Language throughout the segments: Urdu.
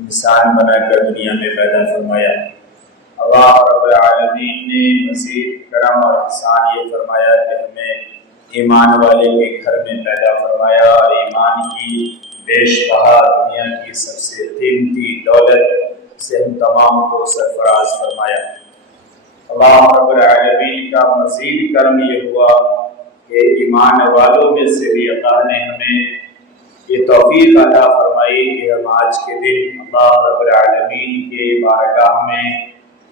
انسان بنا کر دنیا میں پیدا فرمایا۔ اللہ رب العالمین نے مزید کرم اور احسان یہ فرمایا کہ ہمیں ایمان والے کے گھر میں پیدا فرمایا اور ایمان کی بیش بہا دنیا کی سب سے قیمتی دولت سے ہم تمام کو سرفراز فرمایا۔ اللہ رب العالمین کا مزید کرم یہ ہوا کہ ایمان والوں میں سے بھی اللہ نے ہمیں یہ توفیق عطا فرمائی کہ ہم آج کے دن اللہ رب العالمین کے بارگاہ میں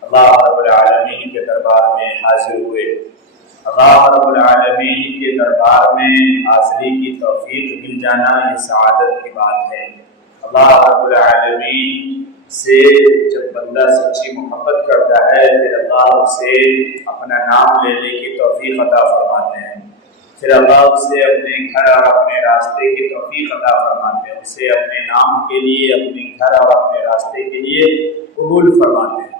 اللہ رب العالمین کے دربار میں حاضر ہوئے۔ اللہ رب العالمین کے دربار میں حاضری کی توفیق مل جانا یہ سعادت کی بات ہے۔ اللہ رب العالمین سے جب بندہ سچی محبت کرتا ہے پھر اللہ اسے اپنا نام لینے کی توفیق عطا فرماتے ہیں، پھر اللہ اسے اپنے گھر اور اپنے راستے کی توفیق عطا فرماتے ہیں، اسے اپنے نام کے لیے اپنے گھر اور اپنے راستے کے لیے قبول فرماتے ہیں۔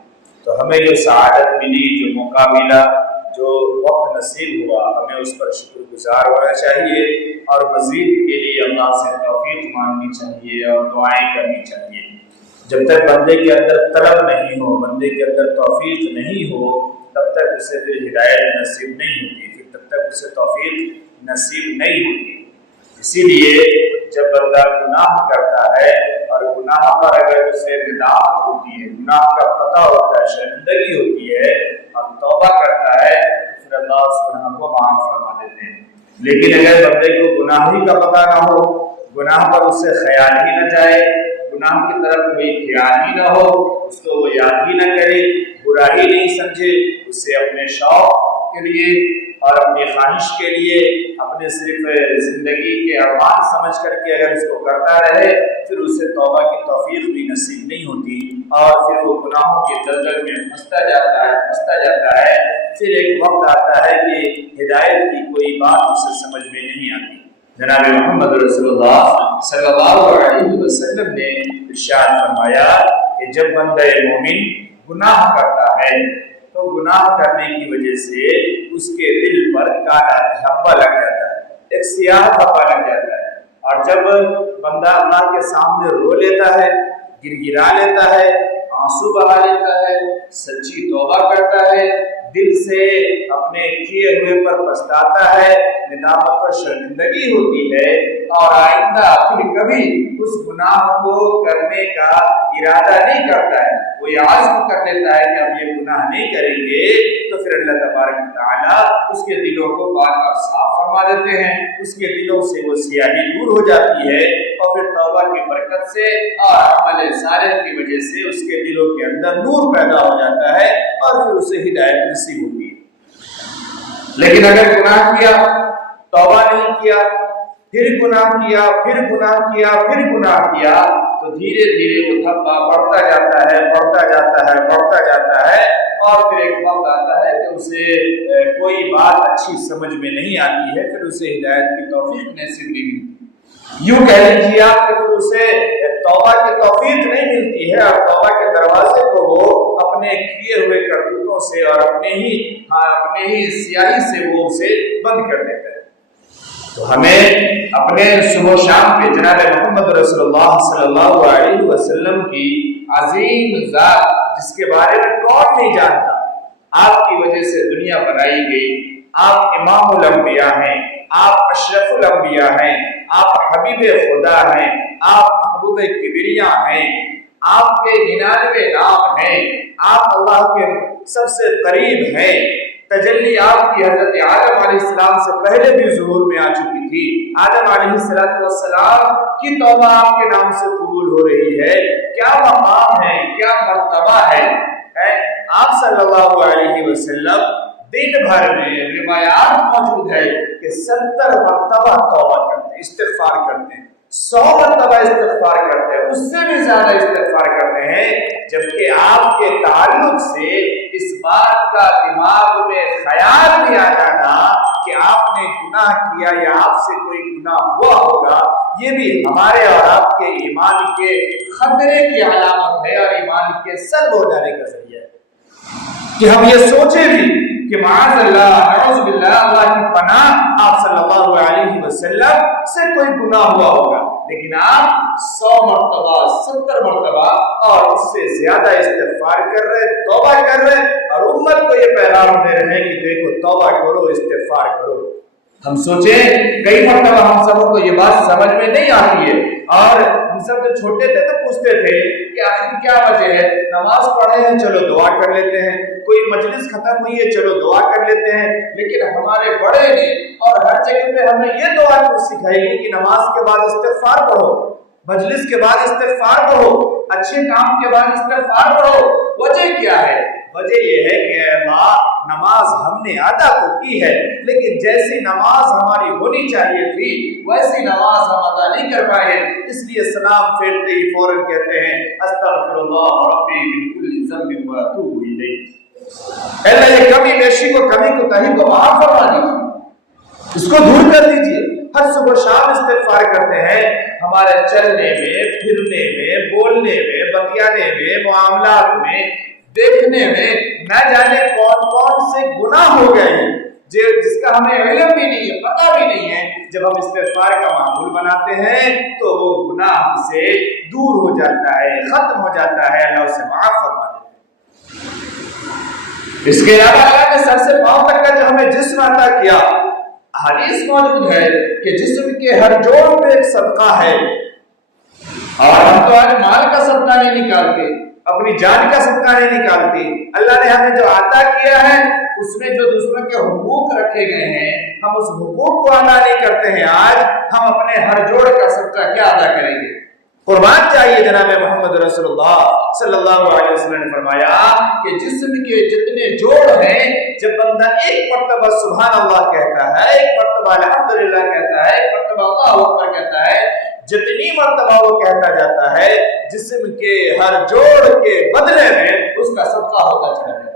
تو ہمیں جو سعادت ملی، جو موقع ملا، جو وقت نصیب ہوا، ہمیں اس پر شکر گزار ہونا چاہیے اور مزید کے لیے اللہ سے توفیق مانگنی چاہیے اور دعائیں کرنی چاہیے۔ جب تک بندے کے اندر طلب نہیں ہو، بندے کے اندر توفیق نہیں ہو، تب تک اسے پھر ہدایت نصیب نہیں ہوتی، پھر تب تک اسے توفیق نصیب نہیں ہوتی۔ اسی لیے جب بندہ گناہ کرتا ہے اور گناہ پر اگر اسے ندامت ہوتی ہے، گناہ کا پتہ ہوتا ہے، شرمندگی ہوتی ہے اور توبہ کرتا ہے تو پھر اللہ اس گناہ کو معاف فرما دیتے ہیں۔ لیکن اگر بندے کو گناہ ہی کا پتہ نہ ہو، گناہ پر اس سے خیال ہی نہ جائے، گناہ کی طرف کوئی خیال ہی نہ ہو، اس کو وہ یاد ہی نہ کرے، برا ہی نہیں سمجھے، اسے اپنے شوق کے لیے اور اپنی خواہش کے لیے اپنے صرف زندگی کے ارمان سمجھ کر کے اگر اس کو کرتا رہے، پھر اسے توبہ کی توفیق بھی نصیب نہیں ہوتی اور پھر وہ گناہوں کے دلدل میں پھنستا جاتا ہے۔ پھر ایک وقت آتا ہے کہ ہدایت کی کوئی بات اسے سمجھ میں نہیں آتی۔ جناب محمد رسول اللہ صلی اللہ علیہ وسلم نے ارشاد فرمایا کہ جب بندہ مومن گناہ کرتا ہے تو گناہ کرنے کی وجہ سے اس کے دل پر کالا دھبا لگ جاتا ہے، ایک سیاہ دھبا لگ جاتا ہے، اور جب بندہ اللہ کے سامنے رو لیتا ہے، گر گرا لیتا ہے، آنسو بہا لیتا ہے، سچی توبہ کرتا ہے، دل سے اپنے کیے ہوئے پر پچھتاتا ہے، ندامت اور شرمندگی ہوتی ہے اور آئندہ پھر کبھی اس گناہ کو کرنے کا ارادہ نہیں کرتا ہے، وہ یہ عزم کر لیتا ہے کہ اب یہ گناہ نہیں کریں گے، تو پھر اللہ تبارک و تعالیٰ اس کے دلوں کو پاک اور صاف فرما دیتے ہیں، اس کے دلوں سے وہ سیاہی دور ہو جاتی ہے اور پھر توبہ کی برکت سے اور عمل صالح کی وجہ سے اس کے دلوں کے اندر نور پیدا ہو جاتا ہے اور پھر اسے ہدایت نصیب ہوتی ہے۔ لیکن اگر گناہ کیا، توبہ نہیں کیا، پھر گناہ کیا، پھر گناہ کیا، پھر گناہ کیا، تو دھیرے دھیرے وہ دھبا بڑھتا جاتا ہے اور پھر ایک وقت آتا ہے کہ اسے کوئی بات اچھی سمجھ میں نہیں آتی ہے، پھر اسے ہدایت کی توفیق نصیب نہیں ملتی۔ یوں کہہ لیجیے آپ کہ پھر اسے توبہ کی توفیق نہیں ملتی ہے اور توبہ کے دروازے کو وہ اپنے کیے ہوئے کرتوتوں سے اور اپنے ہی سیاہی سے وہ اسے بند کر دیتا ہے۔ تو ہمیں اپنے صبح و شام پہ جناب محمد رسول اللہ صلی اللہ علیہ وسلم کی عظیم ذات جس کے بارے میں کون نہیں جانتا، آپ کی وجہ سے دنیا بنائی گئی، آپ امام الانبیاء ہیں، آپ اشرف الانبیاء ہیں، آپ حبیب خدا ہیں، آپ محبوب کبریا ہیں، آپ کے 99 نام ہیں، آپ اللہ کے سب سے قریب ہیں، تجلی آپ کی حضرت آدم علیہ السلام سے پہلے بھی ظہور میں آ چکی تھی، آدم علیہ السلام کی توبہ آپ کے نام سے قبول ہو رہی ہے، کیا مقام ہے، کیا مرتبہ ہے۔ آپ صلی اللہ علیہ وسلم دن بھر میں روایات موجود ہے کہ 70 مرتبہ توبہ کرتے ہیں، استغفار کرتے ہیں، 100 مرتبہ استغفار کرتے ہیں، اس سے بھی زیادہ استغفار کرتے ہیں، جبکہ آپ کے تعلق سے اس بات کا دماغ میں خیال بھی آ جانا کہ آپ نے گناہ کیا یا آپ سے کوئی گناہ ہوا ہوگا، یہ بھی ہمارے اور آپ کے ایمان کے خطرے کی علامت ہے اور ایمان کے سلب ہو جانے کا ذریعہ ہے کہ ہم یہ سوچیں بھی کہ معاذ اللہ، نعوذ باللہ، اللہ کی پناہ، آپ صلی اللہ علیہ وسلم سے کوئی گناہ ہوا ہوگا، لیکن آپ 100 مرتبہ 70 مرتبہ اور اس سے زیادہ استغفار کر رہے، توبہ کر رہے، اور امت کو یہ پیغام دے رہے ہیں کہ دیکھو توبہ کرو، استغفار کرو۔ ہم سوچیں کئی مرتبہ ہم سب کو یہ بات سمجھ میں نہیں آتی ہے، اور ہم سب جب چھوٹے تھے تو پوچھتے تھے کہ آخر کیا وجہ ہے، نماز پڑھے ہیں چلو دعا کر لیتے ہیں، کوئی مجلس ختم ہوئی ہے چلو دعا کر لیتے ہیں، لیکن ہمارے بڑے نے اور ہر جگہ پہ ہمیں یہ دعا کیوں سکھائی گئی کہ نماز کے بعد استغفار پڑھو، مجلس کے بعد استغفار پڑھو، اچھے کام کے بعد استغفار پڑھو؟ وجہ کیا ہے؟ وجہ یہ ہے کہ اے اللہ نماز ہم نے ادا تو کی ہے، لیکن جیسی نماز ہماری ہونی چاہیے تھی ویسی نماز ہم ادا نہیں کر پائے، اس لیے سلام پھیرتے ہی فوراً کہتے ہیں استغفر اللہ ربی من کل ذنب واتوب الیہ۔ اللہ یہ کمی بیشی کو، کمی کوتاہی کو معاف فرما دیجیے، اس کو دور کر دیجیے۔ ہر صبح شام استغفار کرتے ہیں، ہمارے چلنے میں، پھرنے میں، بولنے میں، بتیانے میں، معاملات میں، دیکھنے میں نہ جانے کون کون سے گناہ ہو گئے جس کا ہمیں علم بھی نہیں ہے، پتہ بھی نہیں ہے۔ جب ہم استغفار کا معمول بناتے ہیں تو وہ گناہ ہم سے دور ہو جاتا ہے، ختم ہو جاتا ہے، اللہ اسے معاف فرما دیتا ہے۔ اس کے علاوہ اللہ نے سر سے پاؤں تک کا جو ہمیں جسم عطا کیا، حدیث موجود ہے کہ جسم کے ہر جوڑ پہ ایک صدقہ ہے، اور ہم تو آج مال کا صدقہ نہیں نکالتے، اپنی جان کا صدقہ نہیں نکالتی۔ اللہ نے ہمیں جو عطا کیا ہے اس میں جو دوسروں کے حقوق رکھے گئے ہیں ہم اس حقوق کو ادا نہیں کرتے ہیں۔ آج ہم اپنے ہر جوڑ کا صدقہ کیا ادا کریں گے؟ قربان چاہیے۔ جناب محمد رسول اللہ صلی اللہ علیہ وسلم نے فرمایا کہ جسم کے جتنے جوڑ ہیں، جب بندہ ایک مرتبہ سبحان اللہ کہتا ہے، ایک مرتبہ الحمدللہ کہتا ہے، ایک مرتبہ اللہ اکبر کہتا ہے، جتنی مرتبہ وہ کہتا جاتا ہے جسم کے ہر جوڑ کے بدلے میں اس کا صدقہ ہوتا چلا جاتا ہے۔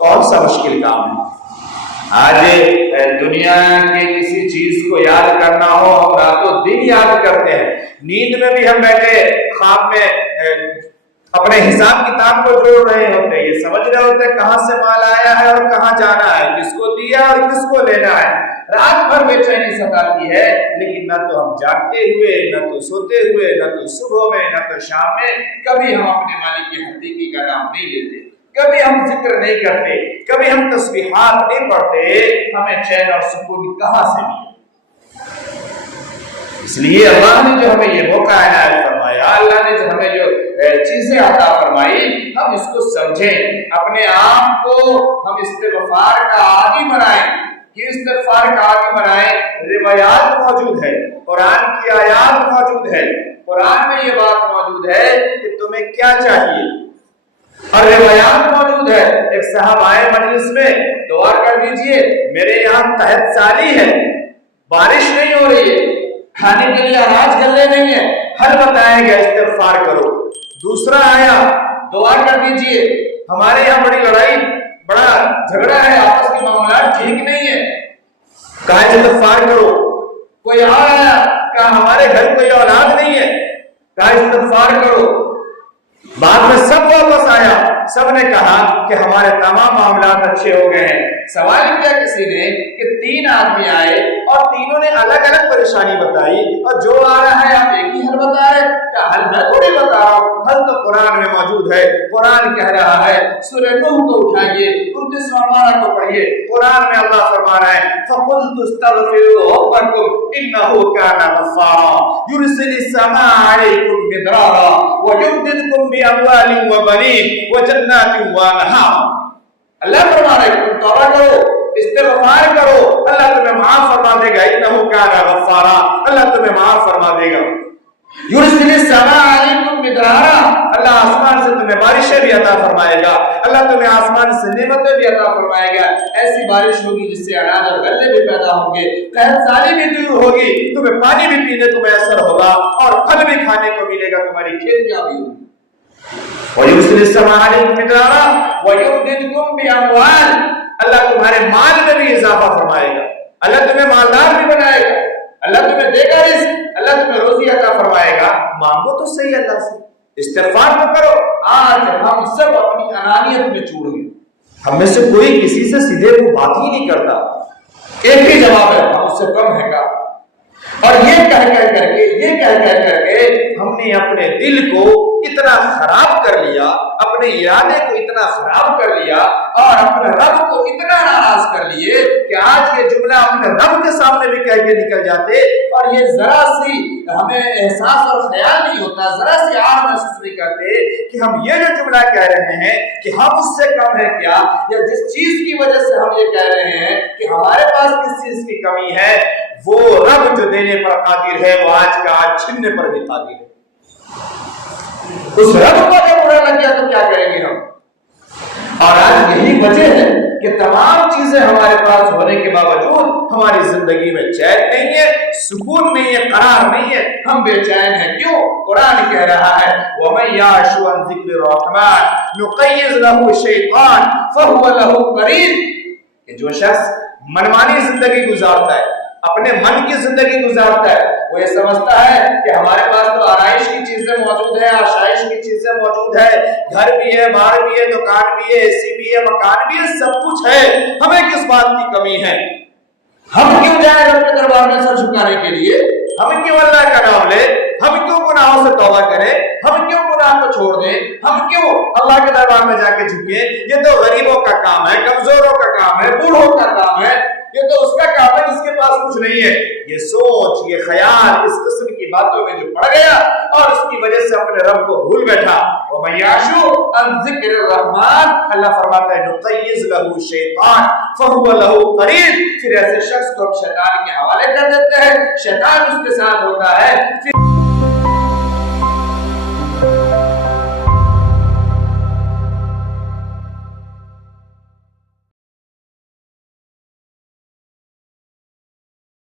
کون سا مشکل کام ہے؟ آج دنیا کے کسی چیز کو یاد کرنا ہو ہم راتوں دن یاد کرتے ہیں، نیند میں بھی ہم بیٹھے خواب میں اپنے حساب کتاب کو جوڑ رہے ہوتے ہیں، یہ سمجھ رہے ہوتے ہیں کہاں سے مال آیا ہے اور کہاں جانا ہے، کس کو دیا اور کس کو لینا ہے۔ رات بھر بے چینی ستاتی ہے، لیکن نہ تو ہم جاگتے ہوئے، نہ تو سوتے ہوئے، نہ تو صبح میں، نہ تو شام میں کبھی ہم اپنے مالک کی حقیقی کا نام نہیں لیتے، کبھی ہم ذکر نہیں کرتے، کبھی ہم تسبیحات نہیں پڑھتے، ہمیں چین اور سکون کہاں سے ملے؟ اس لیے اللہ نے جو ہمیں یہ موقع عنایت فرمایا، اللہ نے جو ہمیں جو چیزیں عطا فرمائی، ہم اس کو سمجھیں، اپنے آپ کو ہم استغفار کا عادی بنائیں۔ یہ استغفار کا عادی بنائیں۔ روایات موجود ہے، قرآن کی آیات موجود ہے، قرآن میں یہ بات موجود ہے کہ تمہیں کیا چاہیے، اور روایات موجود ہے۔ ایک صاحب آئے مجلس میں، دعا کر دیجئے میرے یہاں قحط سالی ہے، بارش نہیں ہو رہی ہے، کھانے کے لیے اناج گلے نہیں ہے، حل بتایا گیا استغفار کرو۔ دوسرا آیا، دعا کر دیجئے ہمارے یہاں بڑی لڑائی، بڑا جھگڑا ہے، آپس کے معاملات ٹھیک نہیں ہے، کہا استغفار کرو۔ کوئی اور آیا، کہا ہمارے گھر کوئی اولاد نہیں ہے، کہا استغفار کرو۔ بعد میں سب واپس آیا، سب نے کہا کہ ہمارے تمام معاملات اچھے ہو گئے ہیں۔ سوال کیا کسی نے کہ 3 آدمی آئے اور تینوں نے الگ الگ پریشانی بتائی، اور جو آ رہا ہے آپ ایک ہی حل بتا رہے ہیں، کیا حل میں تھوڑی بتا رہا ہوں، حل تو قرآن میں موجود ہے۔ قرآن کہہ رہا ہے، سورہ نوح کو اٹھائیے، 29واں پارہ کو پڑھیے، قرآن میں اللہ فرما رہا ہے فَقُلْتُ اسْتَغْفِرُوا رَبَّكُمْ إِنَّهُ كَانَ غَفَّارًا يُرْسِلِ السَّمَاءَ عَلَيْكُمْ مِدْرَارًا وَيُمْدِدْكُمْ بِأَمْوَالٍ وَبَنِينَ وَجَنَّاتٍ وَأَنْهَارٍ۔ اللہ فرما رہا ہے تم توبہ کرو، استغفار کرو، اللہ تمہیں معاف فرما دے گا، انہ کان غفارا، اللہ تمہیں معاف فرما دے گا۔ یرسل السماء علیکم مدرارا، اللہ آسمان سے تمہیں بارشیں بھی عطا فرمائے گا، اللہ تمہیں آسمان سے نعمتیں بھی عطا فرمائے گا، ایسی بارش ہوگی جس سے اناج اور غلے بھی پیدا ہوں گے، قحط سالی بھی دور ہوگی، تمہیں پانی بھی پینے کو میسر ہوگا اور پھل بھی کھانے کو ملے گا، تمہاری کھیتیاں بھی ہوں گی۔ وَيُرْسِلِ السَّمَاءَ عَلَيْكُمْ مِدْرَارًا وَيُمْدِدْكُمْ بِأَمْوَالٍ، اللہ تمہارے مال میں بھی اضافہ فرمائے گا، اللہ تمہیں مالدار بھی بنائے گا، اللہ تمہیں دے گا رزق، اللہ تمہیں روزی عطا فرمائے گا۔ مانگو تو صحیح اللہ سے، استغفار تو کرو۔ آج ہم سب اپنی انانیت میں چور گئے، ہم میں سے کوئی کسی سے سیدھے کو بات ہی نہیں کرتا، ایک ہی جواب ہے ہم اس سے کم ہے گا۔ اور یہ کہہ کر کے ہم نے اپنے دل کو اتنا خراب کر لیا، اپنے ارادے کو اتنا خراب کر لیا اور اپنے رب کو اتنا ناراض کر لیے کہ آج یہ جملہ اپنے رب کے سامنے بھی کہہ کے نکل جاتے اور یہ ذرا سی ہمیں احساس اور خیال نہیں ہوتا، ذرا سی آہ محسوس نہیں کرتے کہ ہم یہ جو جملہ کہہ رہے ہیں کہ ہم اس سے کم ہے کیا، یا جس چیز کی وجہ سے ہم یہ کہہ رہے ہیں کہ ہمارے پاس کس چیز کی کمی ہے، وہ رب جو دینے پر قادر ہے وہ آج کا آج چھننے پر بھی قادر ہے۔ اس رب کو اگر برا لگ گیا تو کیا کریں گے ہم؟ اور آج یہی وجہ ہے کہ تمام چیزیں ہمارے پاس ہونے کے باوجود ہماری زندگی میں چین نہیں ہے، سکون نہیں ہے، قرار نہیں ہے، ہم بے چین ہیں۔ کیوں؟ قرآن کہہ رہا ہے وَمَن يَعْشُ عَن ذِكْرِ الرَّحْمَنِ نُقَيِّضْ لَهُ شَيْطَانٌ فَهُوَ لَهُ قَرِينٌ، کہ جو شخص منمانی زندگی گزارتا ہے، اپنے من کی زندگی گزارتا ہے، وہ یہ سمجھتا ہے کہ ہمارے پاس تو آرائش کی چیزیں موجود ہیں، آشائش کی چیزیں موجود ہے، گھر بھی ہے، بار بھی ہے، دکان بھی ہے، اے سی بھی ہے، مکان بھی ہے، سب کچھ ہے، ہمیں کس بات کی کمی ہے؟ ہم کیوں جائیں رب کے دربار میں سر جھکانے کے لیے؟ ہم کیوں اللہ کا نام لے؟ ہم کیوں گناہوں سے توبہ کریں؟ ہم کیوں گناہ کو چھوڑ دیں؟ ہم کیوں اللہ کے دربار میں جا کے جھکیں؟ یہ تو غریبوں کا کام ہے، کمزوروں کا کام ہے، بوڑھوں کا کام ہے، یہ تو اس کا کام ہے جس کے پاس کچھ نہیں ہے۔ یہ سوچ، یہ خیال اس قسم کی باتوں میں جو پڑ گیا اور اس کی وجہ سے اپنے رب کو بھول بیٹھا۔ وَمَن يَعْشُ عَن ذِكْرِ الرَّحْمَنِ، اللہ فرماتا ہے نُقَيِّضْ لَهُ شَيْطَانٌ فَهُوَ لَهُ قَرِينٌ، پھر ایسے شخص کو ہم شیطان کے حوالے کر دیتے ہیں، شیطان اس کے ساتھ ہوتا ہے۔